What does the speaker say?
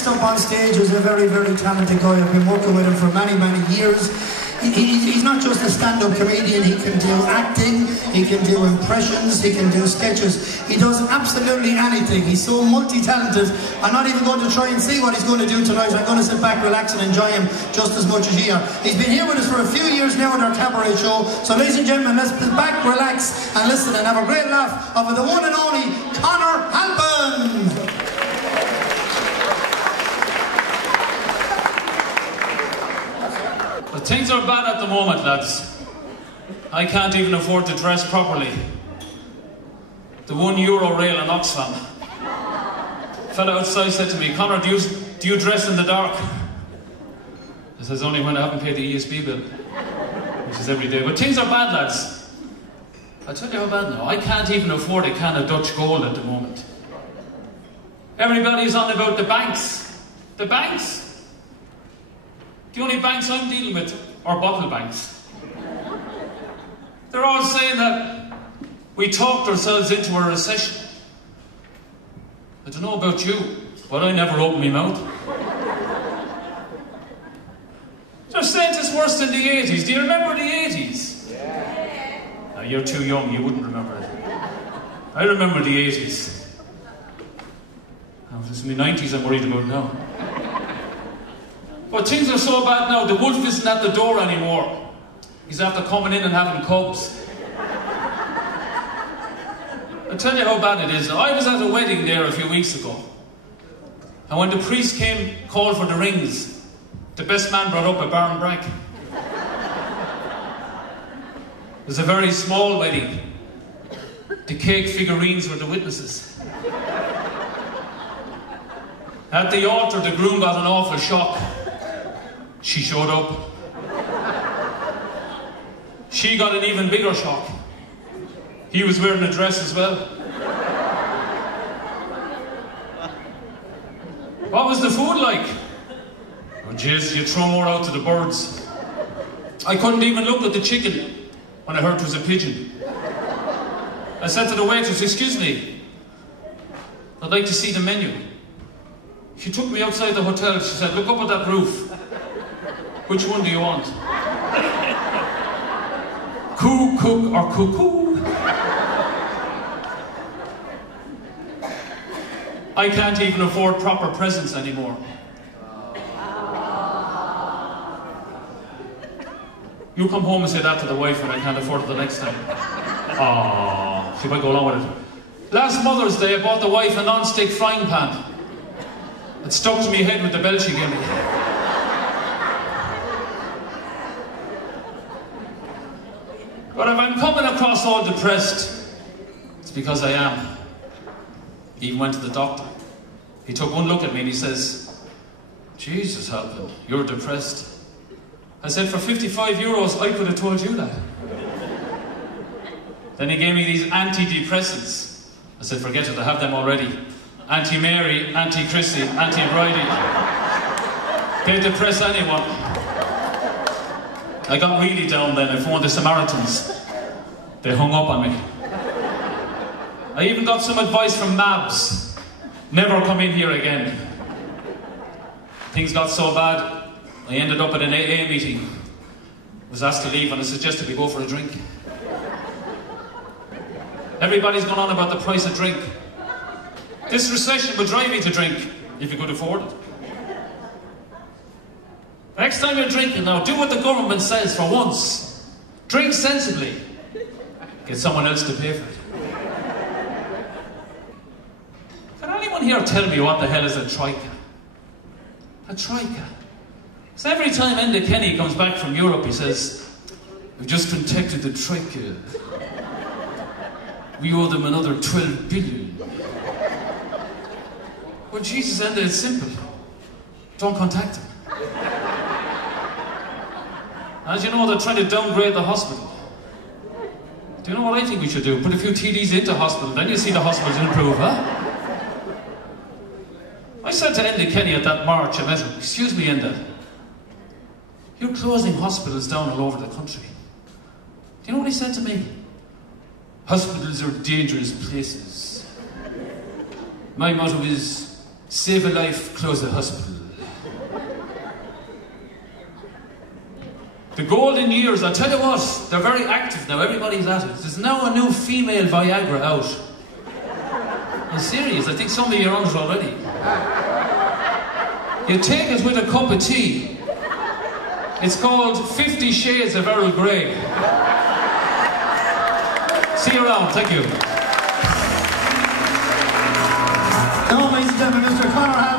next up on stage is a very, very talented guy. I've been working with him for many, many years. He's not just a stand-up comedian, he can do acting, he can do impressions, he can do sketches. He does absolutely anything. He's so multi-talented. I'm not even going to try and see what he's going to do tonight. I'm going to sit back, relax and enjoy him just as much as you are. He's been here with us for a few years now at our cabaret show. So ladies and gentlemen, let's sit back, relax and listen and have a great laugh over the one and only Konor Halpin. But things are bad at the moment, lads. I can't even afford to dress properly. The €1 rail in Oxfam. A fella outside said to me, "Konor, do you dress in the dark?" I says, "Only when I haven't paid the ESB bill," which is every day. But things are bad, lads. I'll tell you how bad now. I can't even afford a can of Dutch Gold at the moment. Everybody's on about the banks. The banks. The only banks I'm dealing with are bottle banks. They're all saying that we talked ourselves into a recession. I don't know about you, but I never opened my mouth. They're saying it's worse than the 80s. Do you remember the 80s? Yeah. No, you're too young, you wouldn't remember it. I remember the 80s. Oh, it's my 90s I'm worried about now. But things are so bad now, the wolf isn't at the door anymore. He's after coming in and having cubs. I'll tell you how bad it is. Now, I was at a wedding there a few weeks ago. And when the priest came, called for the rings, the best man brought up a bar and brag. It was a very small wedding. The cake figurines were the witnesses. At the altar, the groom got an awful shock. She showed up. She got an even bigger shock. He was wearing a dress as well. What was the food like? Oh jeez, you throw more out to the birds. I couldn't even look at the chicken when I heard it was a pigeon. I said to the waitress, "Excuse me, I'd like to see the menu." She took me outside the hotel. She said, "Look up at that roof. Which one do you want? Coo, cook, or cuckoo?" I can't even afford proper presents anymore. You come home and say that to the wife and I can't afford it the next time. Oh, she might go along with it. Last Mother's Day, I bought the wife a non-stick frying pan. It stuck to me head with the belt she gave me. But if I'm coming across all depressed, it's because I am. He even went to the doctor. He took one look at me and he says, "Jesus, Halpin, you're depressed." I said, "For €55, I could have told you that." Then he gave me these antidepressants. I said, "Forget it, I have them already. Anti-Mary, anti-Chrissy, anti-Bridie. They depress anyone." I got really down then. I phoned the Samaritans. They hung up on me. I even got some advice from Mabs. Never come in here again. Things got so bad, I ended up at an AA meeting. Was asked to leave and I suggested we go for a drink. Everybody's gone on about the price of drink. This recession would drive you to drink, if you could afford it. Next time you're drinking now, do what the government says for once. Drink sensibly. Get someone else to pay for it. Can anyone here tell me what the hell is a troika? A troika. So every time Enda Kenny comes back from Europe, he says, "We've just contacted the troika. We owe them another 12 billion. Well, Jesus, Enda, it's simple. Don't contact them. As you know, they're trying to downgrade the hospital. Do you know what I think we should do? Put a few TDs into hospital, then you see the hospitals improve, huh? I said to Enda Kenny at that march, I met him, "Excuse me, Enda, you're closing hospitals down all over the country." Do you know what he said to me? "Hospitals are dangerous places. My motto is, Save a life, close a hospital. The golden years, I tell you what, they're very active now, everybody's at it. There's now a new female Viagra out. I'm serious, I think some of you are on it already. You take it with a cup of tea. It's called 50 Shades of Earl Grey. See you around, thank you. Hello, ladies and gentlemen, Mr. Konor